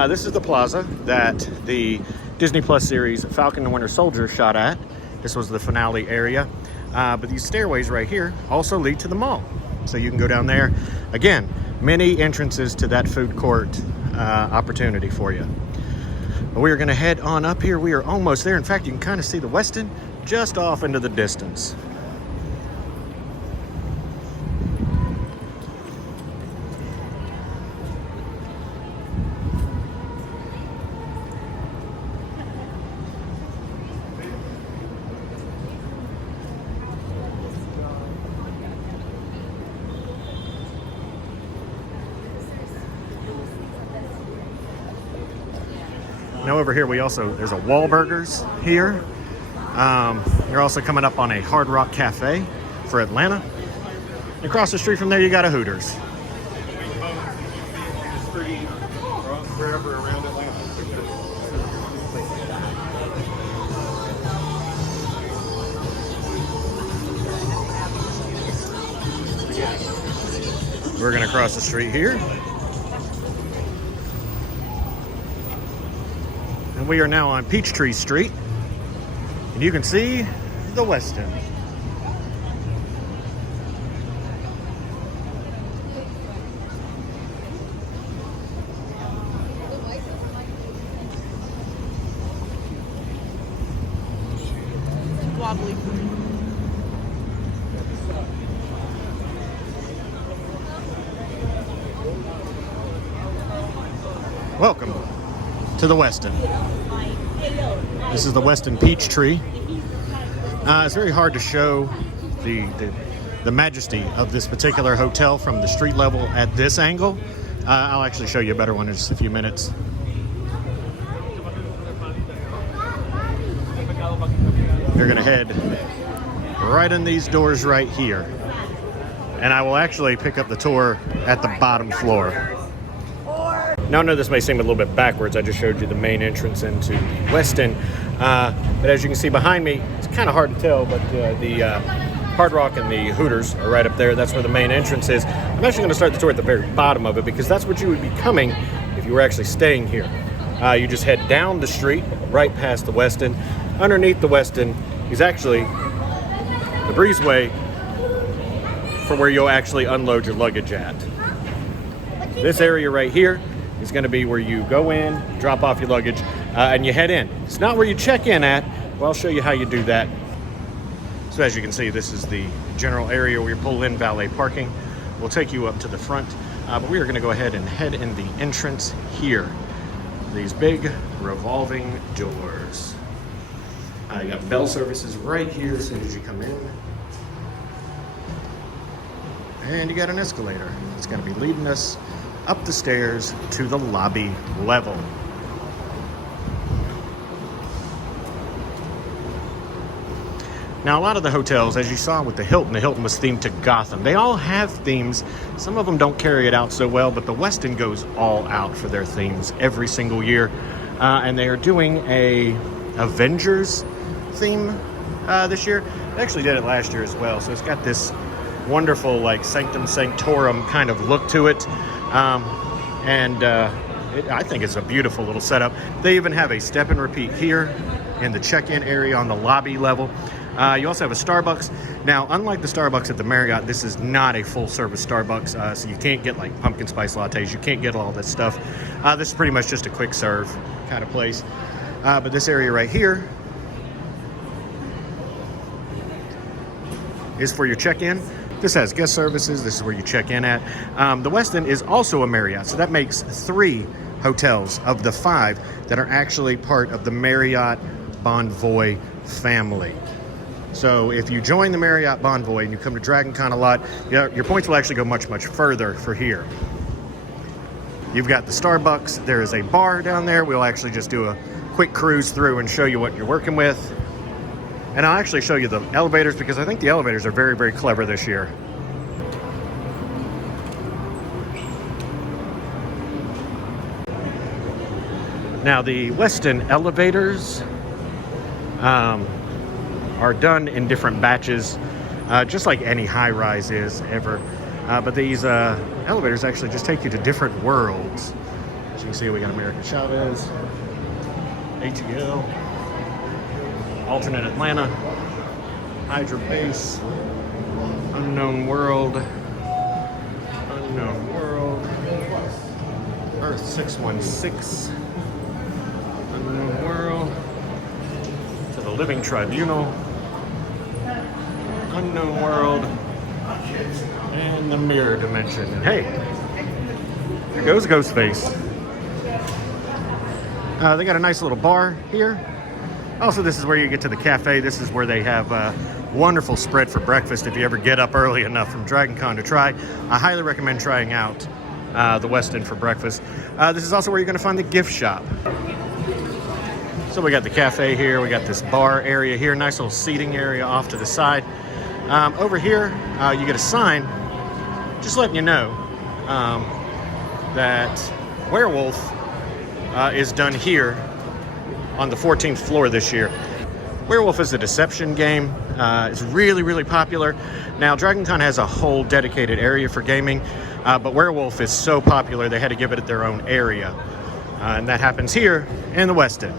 This is the Plaza that the Disney Plus series Falcon and Winter Soldier shot at. This was the finale area. But these stairways right here also lead to the mall. So you can go down there. Again, many entrances to that food court opportunity for you. But we are going to head on up here. We are almost there. In fact, you can kind of see the Westin just off into the distance. Now over here there's a Wahlburgers here. You're also coming up on a Hard Rock Cafe for Atlanta. And across the street from there you got a Hooters. We're gonna cross the street here. And we are now on Peachtree Street, and you can see the Westin. Wobbly. Welcome to the Westin. This is the Westin Peachtree. It's very hard to show the majesty of this particular hotel from the street level at this angle. I'll actually show you a better one in just a few minutes. You're gonna head right in these doors right here. And I will actually pick up the tour at the bottom floor. Now I know this may seem a little bit backwards. I just showed you the main entrance into the Westin. But as you can see behind me, it's kind of hard to tell, but the Hard Rock and the Hooters are right up there. That's where the main entrance is. I'm actually going to start the tour at the very bottom of it because that's what you would be coming if you were actually staying here. You just head down the street, right past the Westin. Underneath the Westin is actually the breezeway for where you'll actually unload your luggage at. This area right here is going to be where you go in, drop off your luggage, and you head in. It's not where you check in at, but I'll show you how you do that. So as you can see, this is the general area where you pull in valet parking. We'll take you up to the front, but we are going to go ahead and head in the entrance here. These big revolving doors. You got bell services right here as soon as you come in. And you got an escalator. It's going to be leading us up the stairs to the lobby level. Now, a lot of the hotels, as you saw with the Hilton was themed to Gotham. They all have themes. Some of them don't carry it out so well, but the Westin goes all out for their themes every single year. And they are doing a Avengers theme this year. They actually did it last year as well. So it's got this wonderful, like, Sanctum Sanctorum kind of look to it. I think it's a beautiful little setup. They even have a step and repeat here in the check-in area on the lobby level. You also have a Starbucks. Now, unlike the Starbucks at the Marriott, this is not a full-service Starbucks, so you can't get like pumpkin spice lattes. You can't get all this stuff. This is pretty much just a quick serve kind of place. But this area right here is for your check-in. This has guest services. This is where you check in at. The Westin is also a Marriott, so that makes 3 hotels of the 5 that are actually part of the Marriott Bonvoy family. So if you join the Marriott Bonvoy and you come to DragonCon a lot, your points will actually go much, much further for here. You've got the Starbucks. There is a bar down there. We'll actually just do a quick cruise through and show you what you're working with. And I'll actually show you the elevators because I think the elevators are very, very clever this year. Now, the Westin elevators are done in different batches, just like any high-rise is ever. But these elevators actually just take you to different worlds. As you can see, we got American Chavez, ATL, Alternate Atlanta, Hydra Base, Unknown World, Earth 616, Unknown World, to the Living Tribunal, Unknown World, and the Mirror Dimension. And hey, there goes Ghostface. They got a nice little bar here. Also, this is where you get to the cafe. This is where they have a wonderful spread for breakfast if you ever get up early enough from DragonCon to try. I highly recommend trying out the Westin for breakfast. This is also where you're going to find the gift shop. So we got the cafe here. We got this bar area here. Nice little seating area off to the side. Over here, you get a sign just letting you know that Werewolf is done here on the 14th floor this year. Werewolf is a deception game. It's really, really popular. Now, DragonCon has a whole dedicated area for gaming, but Werewolf is so popular they had to give it their own area. And that happens here in the Westin.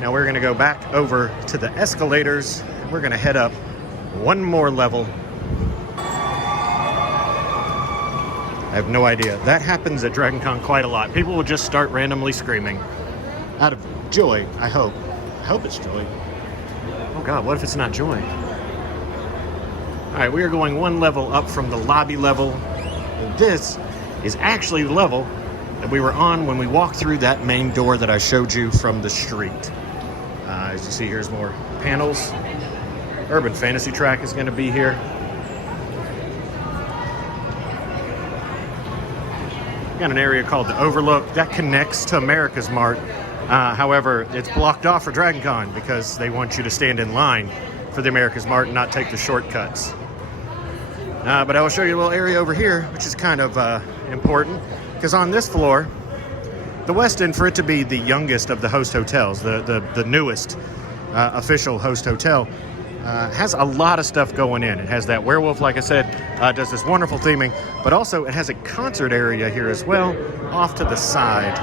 Now we're gonna go back over to the escalators. We're gonna head up one more level. I have no idea. That happens at DragonCon quite a lot. People will just start randomly screaming. Out of joy, I hope. I hope it's joy. Oh God, what if it's not joy? All right, we are going one level up from the lobby level. And this is actually the level that we were on when we walked through that main door that I showed you from the street. As you see, here's more panels. Urban Fantasy Track is gonna be here. Got an area called the Overlook that connects to America's Mart. However, it's blocked off for DragonCon because they want you to stand in line for the America's Mart and not take the shortcuts. But I will show you a little area over here, which is kind of important, because on this floor, the Westin, for it to be the youngest of the host hotels, the newest official host hotel, has a lot of stuff going in. It has that Werewolf, like I said, does this wonderful theming, but also it has a concert area here as well, off to the side.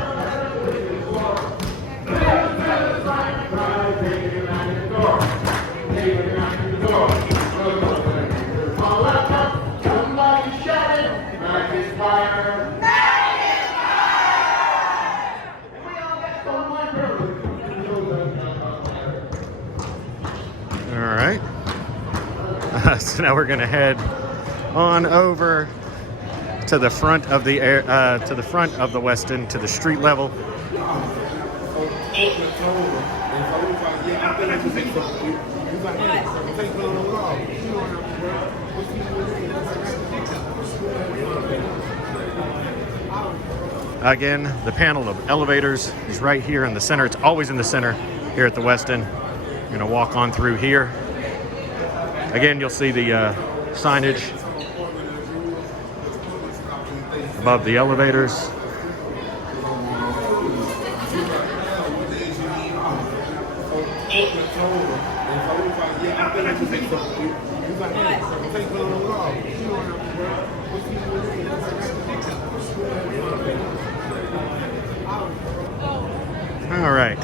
All right. So now we're going to head on over to the front of the Westin, to the street level. Again, the panel of elevators is right here in the center. It's always in the center here at the Westin. You're gonna walk on through here. Again, you'll see the signage above the elevators. All right,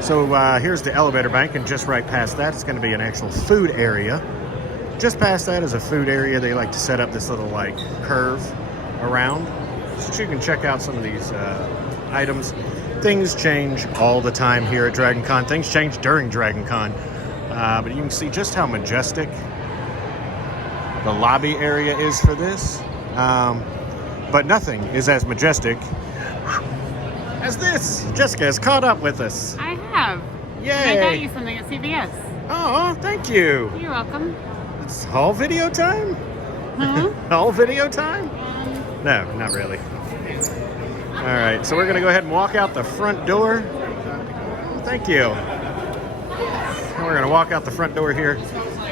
so here's the elevator bank, and just right past that is going to be an actual food area. Just past that is a food area. They like to set up this little like curve around so that you can check out some of these items. Things change all the time here at DragonCon. Things change during DragonCon, but you can see just how majestic the lobby area is for this. But nothing is as majestic as this. Jessica has caught up with us. I have. Yay! And I got you something at CVS. Oh, thank you. You're welcome. It's all video time? Huh? All video time? No, not really. All right, so we're going to go ahead and walk out the front door. Thank you. And we're going to walk out the front door here.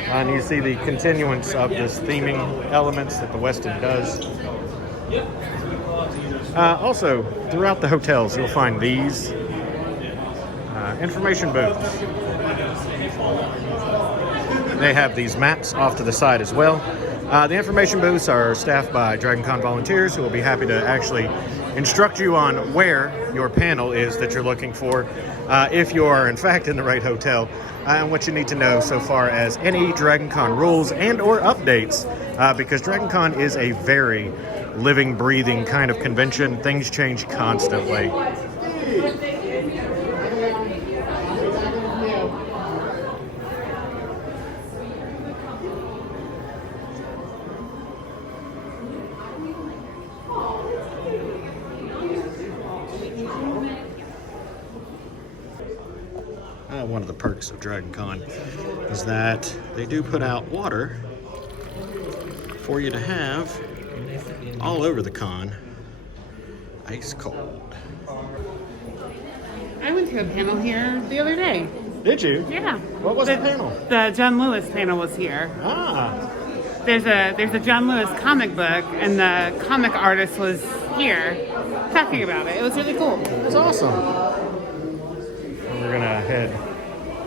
And you see the continuance of this theming elements that the Westin does. Also, throughout the hotels, you'll find these information booths. They have these maps off to the side as well. The information booths are staffed by DragonCon volunteers who will be happy to actually instruct you on where your panel is that you're looking for, if you are in fact in the right hotel, and what you need to know so far as any DragonCon rules and or updates, because DragonCon is a very living, breathing kind of convention. Things change constantly. One of the perks of DragonCon is that they do put out water for you to have all over the con, ice cold. I went to a panel here the other day. Did you? Yeah. What was the panel? The John Lewis panel was here. Ah. There's a John Lewis comic book, and the comic artist was here talking about it. It was really cool. It was awesome. And we're gonna head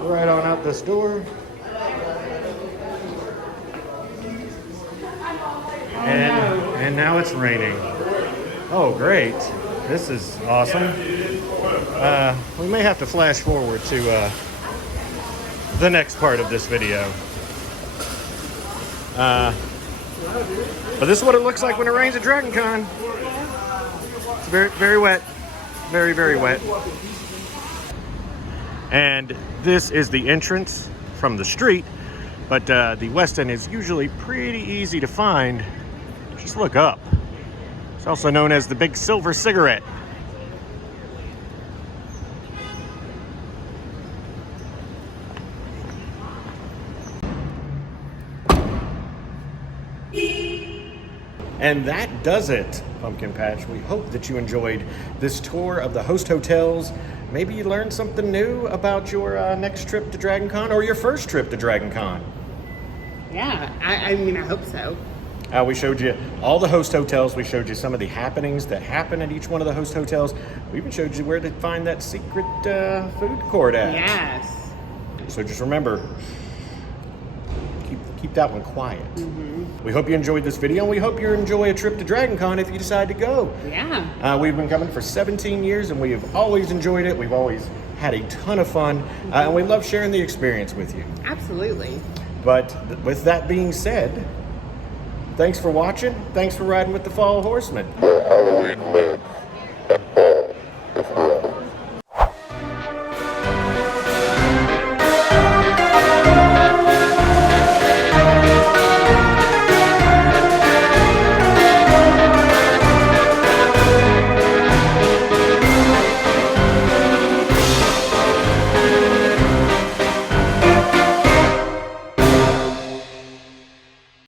right on out this door. And now it's raining. Oh, great. This is awesome. We may have to flash forward to the next part of this video. But this is what it looks like when it rains at DragonCon. It's very, very wet. Very, very wet. And this is the entrance from the street, but the Westin is usually pretty easy to find. Just look up. It's also known as the Big Silver Cigarette. And that does it, Pumpkin Patch. We hope that you enjoyed this tour of the host hotels. Maybe you learned something new about your next trip to DragonCon or your first trip to DragonCon. Yeah, I mean, I hope so. We showed you all the host hotels. We showed you some of the happenings that happen at each one of the host hotels. We even showed you where to find that secret food court at. Yes. So just remember, keep that one quiet. Mm-hmm. We hope you enjoyed this video, and we hope you enjoy a trip to DragonCon if you decide to go. Yeah. We've been coming for 17 years, and we have always enjoyed it. We've always had a ton of fun, and we love sharing the experience with you. Absolutely. But with that being said, thanks for watching. Thanks for riding with the Fall Horsemen. The Halloween lives.